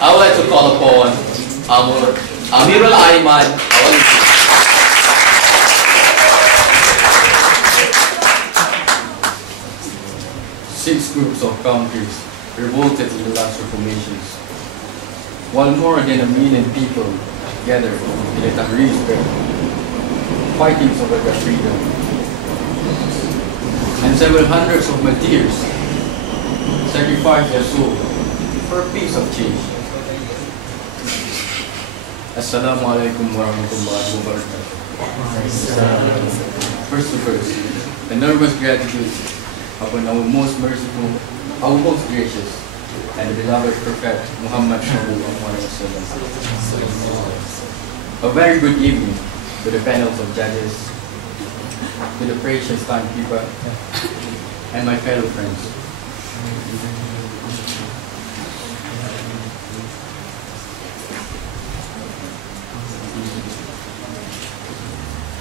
I would like to call upon Ameerul Aiman Awalludin. Six groups of countries revolted in the last reformations, while more than 1 million people gathered in the Tahrir Square, fighting for their freedom, and several hundreds of martyrs sacrificed their soul for a piece of change. Assalamu alaikum warahmatullahi wabarakatuh. First, enormous gratitude upon our most merciful, our most gracious, and the beloved Prophet Muhammad sallallahu alaihi wasallam. A very good evening to the panels of judges, to the precious timekeeper, and my fellow friends.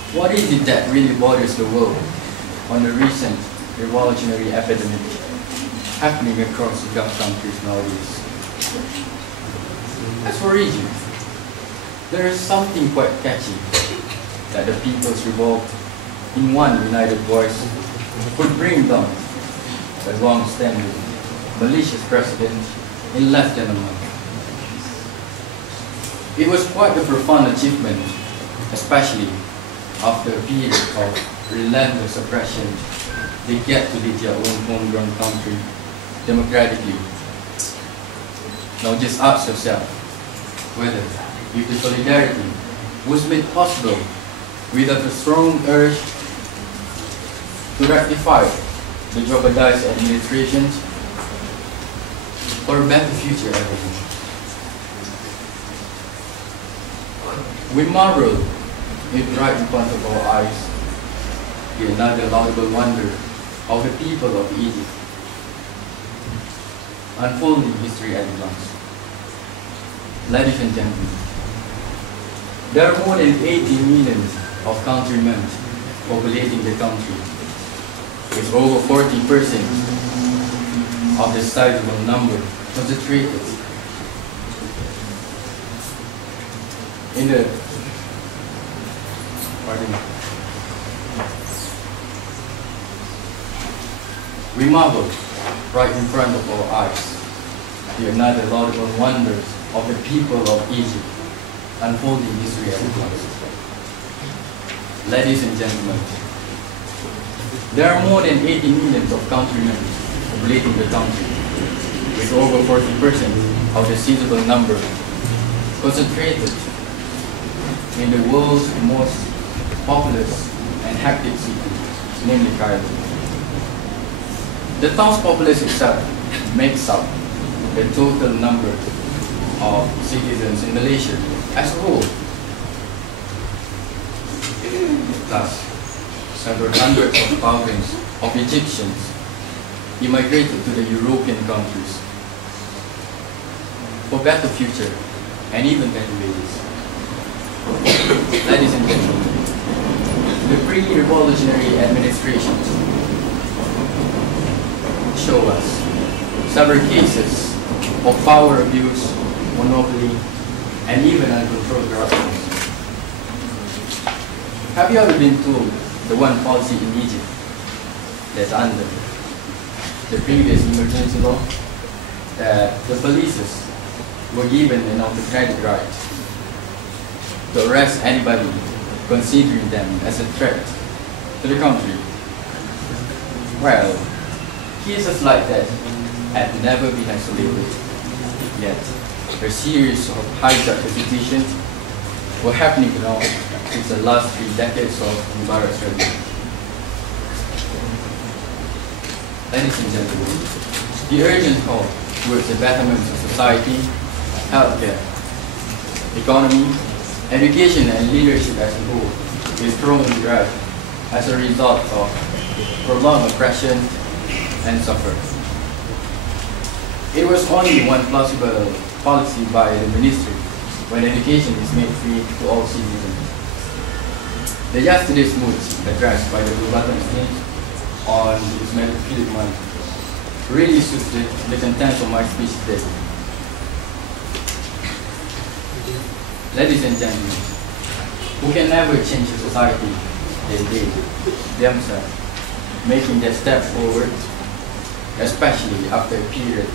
What is it that really bothers the world on the recent revolutionary epidemic happening across the Gulf countries nowadays? As for Egypt, there is something quite catchy that the people's revolt in one united voice could bring down the long-standing malicious president in less than a month. It was quite a profound achievement, especially after a period of relentless oppression. They get to lead their own homegrown country democratically. Now just ask yourself whether if the solidarity was made possible without a strong urge to rectify the jeopardized administrations for a better future everyone. We marvel it right in front of our eyes, the another laudable wonder of the people of Egypt, unfolding history at a glance. Ladies and gentlemen, there are more than 80 million of countrymen populating the country, with over 40% of the sizable number concentrated in the We marvel right in front of our eyes the another laudable wonders of the people of Egypt, unfolding history at a glance. Ladies and gentlemen, there are more than 80 million of countrymen populating the country, with over 40% of the sizable number concentrated in the world's most populous and hectic city, namely Cairo. The town's populace itself makes up the total number of citizens in Malaysia as a whole. Thus, several hundreds of thousands of Egyptians immigrated to the European countries for better future and even better wages. Ladies and gentlemen, the pre-revolutionary administrations show us several cases of power abuse, monopoly, and even uncontrolled corruption. Have you ever been told the one policy in Egypt that under the previous emergency law that the police were given an autocratic right to arrest anybody considering them as a threat to the country? Well, cases like that had never been isolated, yet a series of hijacked institutions were happening now since the last 3 decades of Mubarak's regime. Ladies and gentlemen, the urgent call towards the betterment of society, healthcare, economy, education and leadership as a whole is strongly driven as a result of prolonged oppression and suffering. It was only one plausible policy by the ministry when education is made free to all citizens. The yesterday's moods addressed by the PERUBATAN state on its Medicophilic month really suited the content of my speech today. Ladies and gentlemen, who can never change the society they did themselves, making their step forward, especially after a period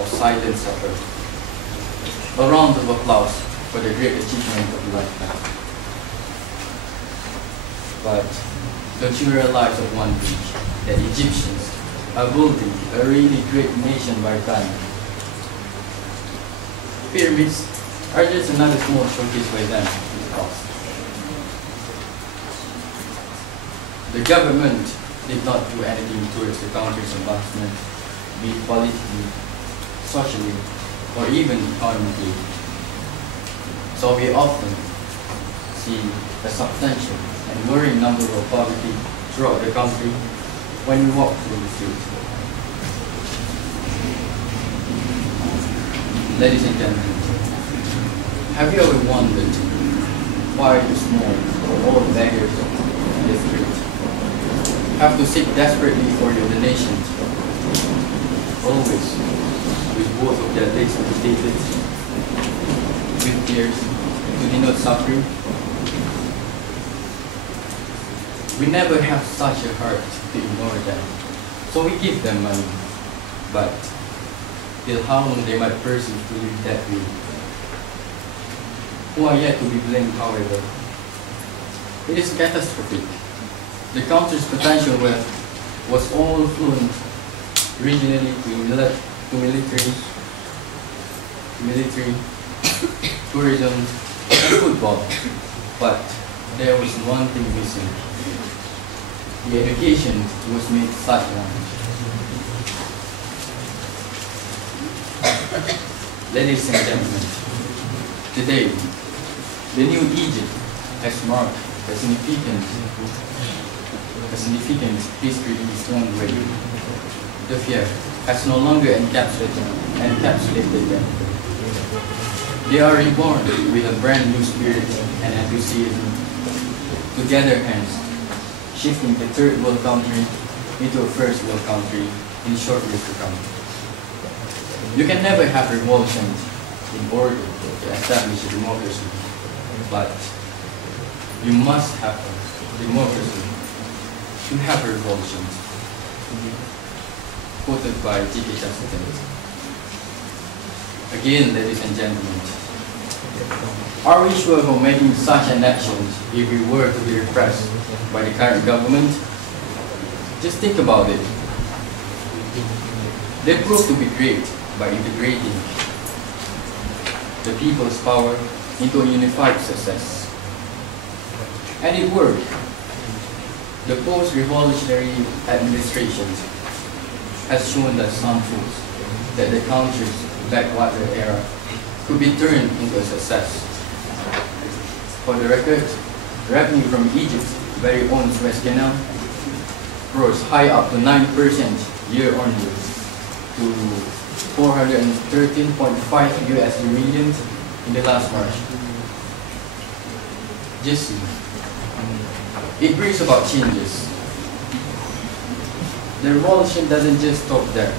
of silent suffering. A round of applause for the great achievement of a lifetime. But don't you realize of one thing, that Egyptians are building a really great nation by time. Pyramids are just another small showcase by them. The government did not do anything towards the country's advancement, be it politically, socially, or even economically. So we often see a substantial and worrying number of poverty throughout the country when we walk through the streets. Ladies and gentlemen, have you ever wondered why the small or old beggars in the street have to seek desperately for your donations, always with both of their legs amputated, with tears to denote suffering? We never have such a heart to ignore them, so we give them money, but till how long they might persist to live that way? Who are yet to be blamed, however. It is catastrophic. The country's potential wealth was all fluent regionally to military, tourism, and football. But there was one thing missing. The education was made sidelined. Ladies and gentlemen, today, the new Egypt has marked a significant history in its own way. The fear has no longer encapsulated them. They are reborn with a brand new spirit and enthusiasm. To gather hands, shifting the third world country into a first world country in short years to come. You can never have revolutions in order to establish a democracy, but you must have a democracy to have revolutions. Quoted by G.K. Chesterton. Again, ladies and gentlemen, are we sure of making such an action if we were to be repressed by the current government? Just think about it. They proved to be great by integrating the people's power into a unified success. And it worked. The post-revolutionary administration has shown that some proofs that the country's backwater era could be turned into a success. For the record, revenue from Egypt's very own Suez Canal rose high up to 9% year on year to 413.5 USD million in the last March. Just see, it brings about changes. The revolution doesn't just stop there,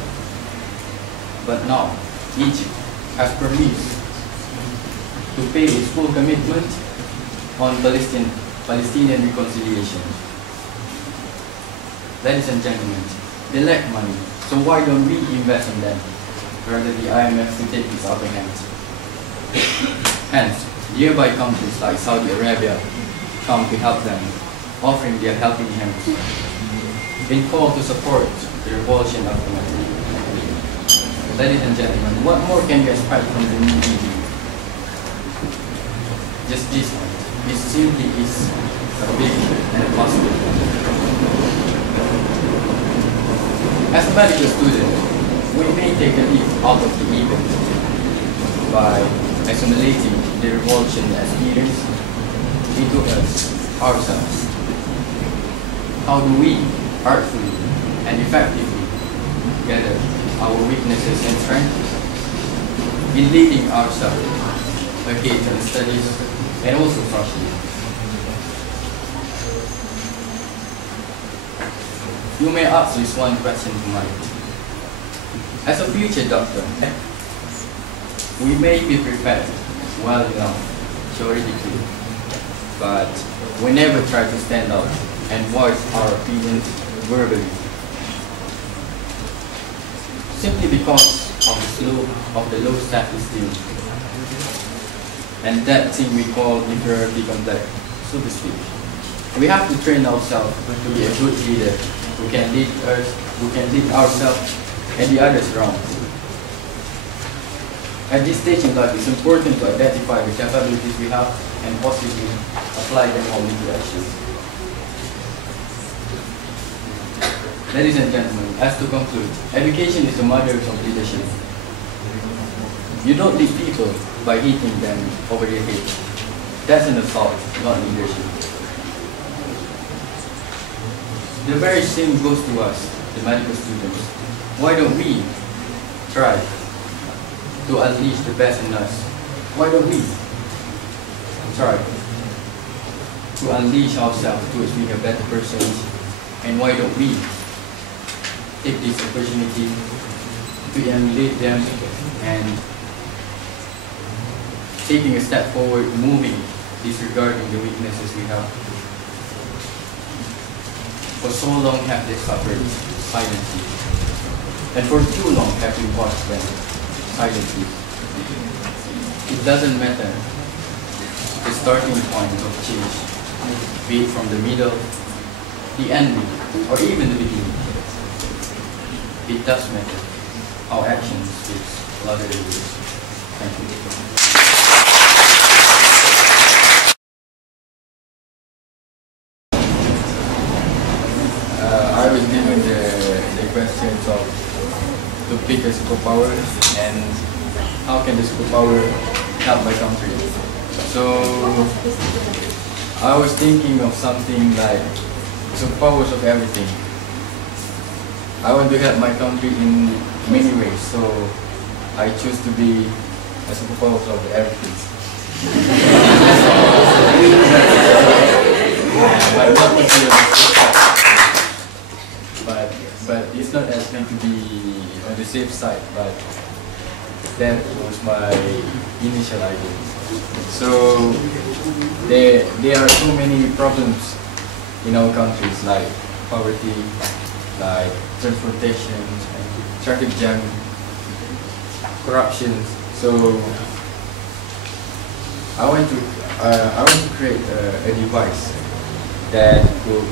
but now Egypt has promised to pay its full commitment on Palestinian reconciliation. Ladies and gentlemen, they lack money, so why don't we invest in them, rather the IMF to take its upper hand? Hence, nearby countries like Saudi Arabia come to help them, offering their helping hands, in call to support the revolution aftermath. Ladies and gentlemen, what more can you expect from the new Egypt? Just this one. It simply is a big and a positive. As a medical student, we may take a leap out of the event by assimilating the revolution experience into us, ourselves. How do we artfully and effectively gather our weaknesses and strengths in leading ourselves ahead in studies and also socially? You may ask this one question tonight. As a future doctor, we may be prepared well enough, theoretically, but we never try to stand out and voice our opinions verbally, simply because of the low self-esteem and that thing we call inferiority complex, so to speak. We have to train ourselves to be a good leader who can lead ourselves and the others around. At this stage in life, it's important to identify the capabilities we have and possibly apply them all into action. Ladies and gentlemen, as to conclude, education is the mother of leadership. You don't lead people by hitting them over their head. That's an assault, not leadership. The very same goes to us, the medical students. Why don't we try to unleash the best in us? Why don't we try to unleash ourselves towards being a better person? And why don't we take this opportunity to emulate them and taking a step forward, moving, disregarding the weaknesses we have? For so long have they suffered silently, and for too long have we watched them silently. It doesn't matter the starting point of change, be it from the middle, the ending, or even the beginning. It does matter. Our actions speak louder than words. Thank you. I was given the questions of to pick a superpower and how can the superpower help my country. So I was thinking of something like superpowers of everything. I want to help my country in many ways, so I choose to be a superpower of everything. But not but it's not as meant to be on the safe side, but that was my initial idea. So there are so many problems in our countries, like poverty, like transportation, traffic jam, corruption. So I want to create a device that could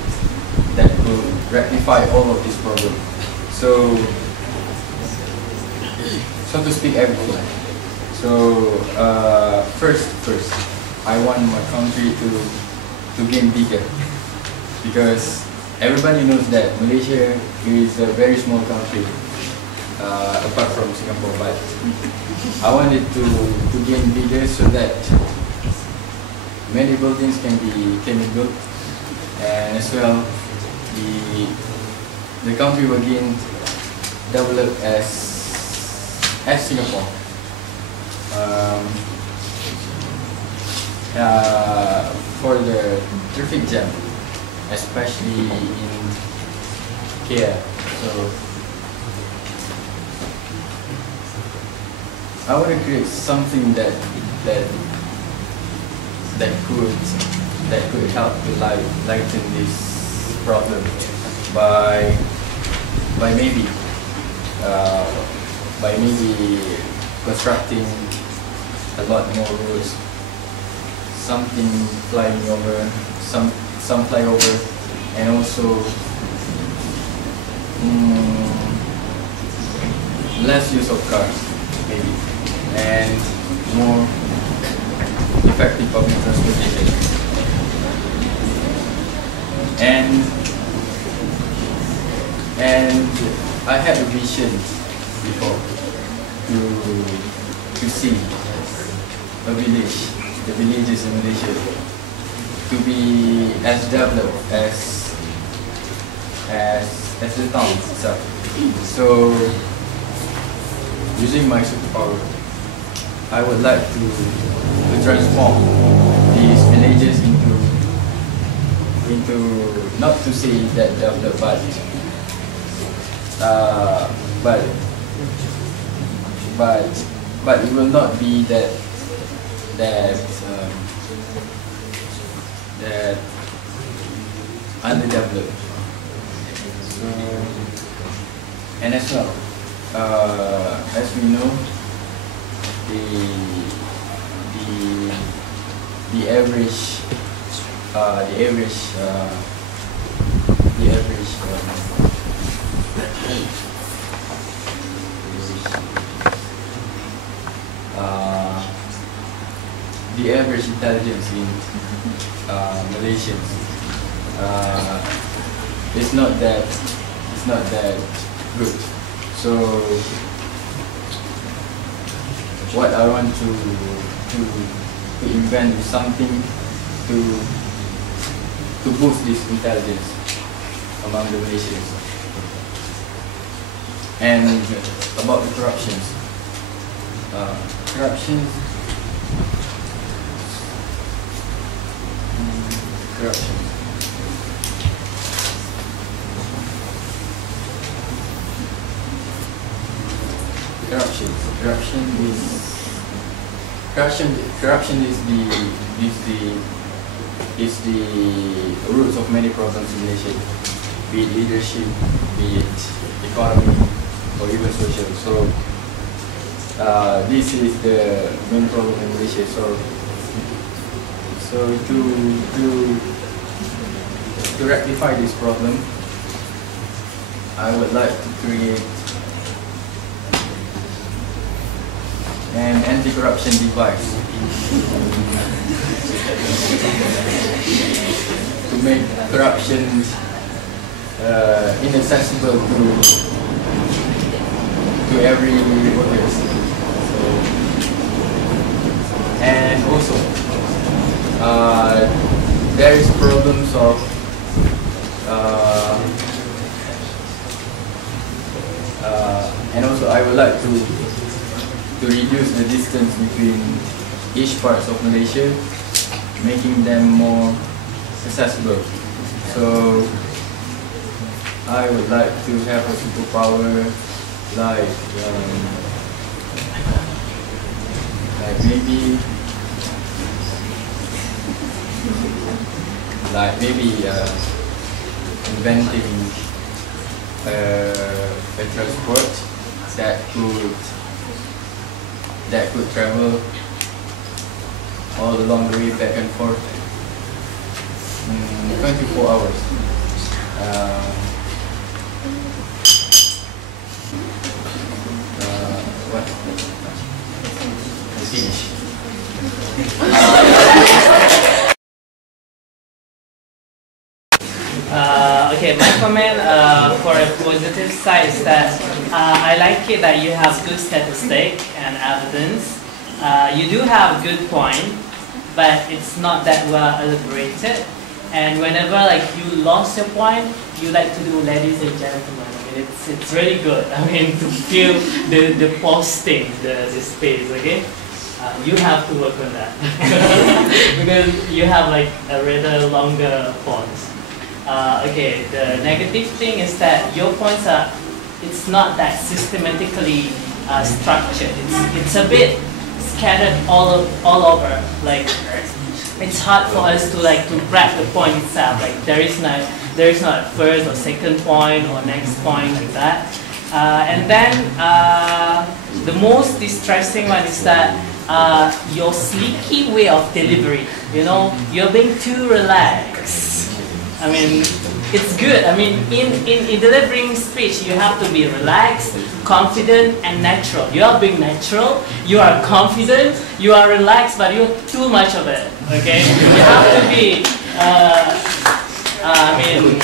rectify all of these problems. So to speak, everything. So first, I want my country to gain bigger, because everybody knows that Malaysia is a very small country, apart from Singapore. But I want it to gain bigger so that many buildings can be built, and as well the country will again develop as Singapore. For the traffic jam, especially in KL. So I want to create something that could help to lighten this problem by maybe constructing a lot more roads, something flying over, some flyover, and also less use of cars maybe, and more effective public transportation. And I had a vision before to see a village, the villages in Malaysia, to be as developed as the town itself. So using my superpower, I would like to transform these villages into not to say that developed, but it will not be that that that underdeveloped. So, and as well, as we know, the average intelligence in Malaysians is not that good. So what I want to invent is something to boost this intelligence among the Malaysians. And about the corruptions. Corruption. Corruption is the roots of many problems in Malaysia, be it leadership, be it economy, or even social. So this is the main problem in Malaysia. So to rectify this problem, I would like to create an anti-corruption device to make corruption inaccessible to every voter. And also, there is problems of and also I would like to reduce the distance between each parts of Malaysia, making them more accessible. So I would like to have a superpower like maybe inventing a transport that could travel all along the way back and forth in 24 hours. What? Finish. Okay, my comment for a positive side is that I like it that you have good statistics and evidence. You do have good point, but it's not that well elaborated. And whenever like you lost your point, you like to do ladies and gentlemen. I mean, it's really good. I mean, to feel the posting, the space. Okay, you have to work on that because you have like a rather longer fonts. Okay, the negative thing is that your points are, it's not that systematically structured. It's a bit scattered all over. Like it's hard for us to grab the point itself. Like there is not a first or second point or next point like that. And then the most distressing one is that your sleeky way of delivery. You know, you're being too relaxed. I mean, it's good. I mean, in delivering speech, you have to be relaxed, confident, and natural. You are being natural, you are confident, you are relaxed, but you're too much of it, okay? You have to be, I mean,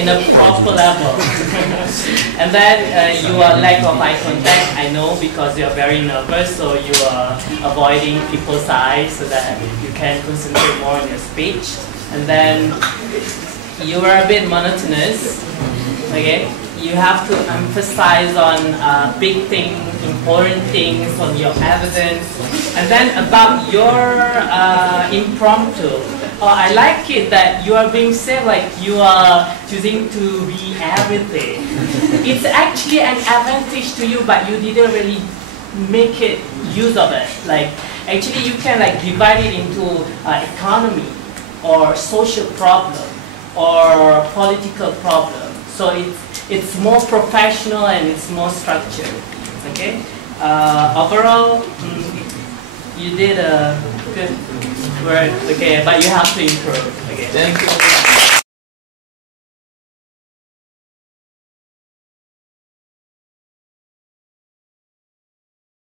in a proper level. And then you are lack of eye contact, I know, because you are very nervous, so you are avoiding people's eyes so that you can concentrate more on your speech. And then you are a bit monotonous, okay? You have to emphasize on big things, important things, on your evidence. And then about your impromptu, I like it that you are being said like you are choosing to be everything. It's actually an advantage to you, but you didn't really make it use of it. Like Actually, you can like divide it into economy or social problem or political problem. So it's more professional and it's more structured. Okay. Overall, you did a good work. Okay, but you have to improve. Okay. Thank you.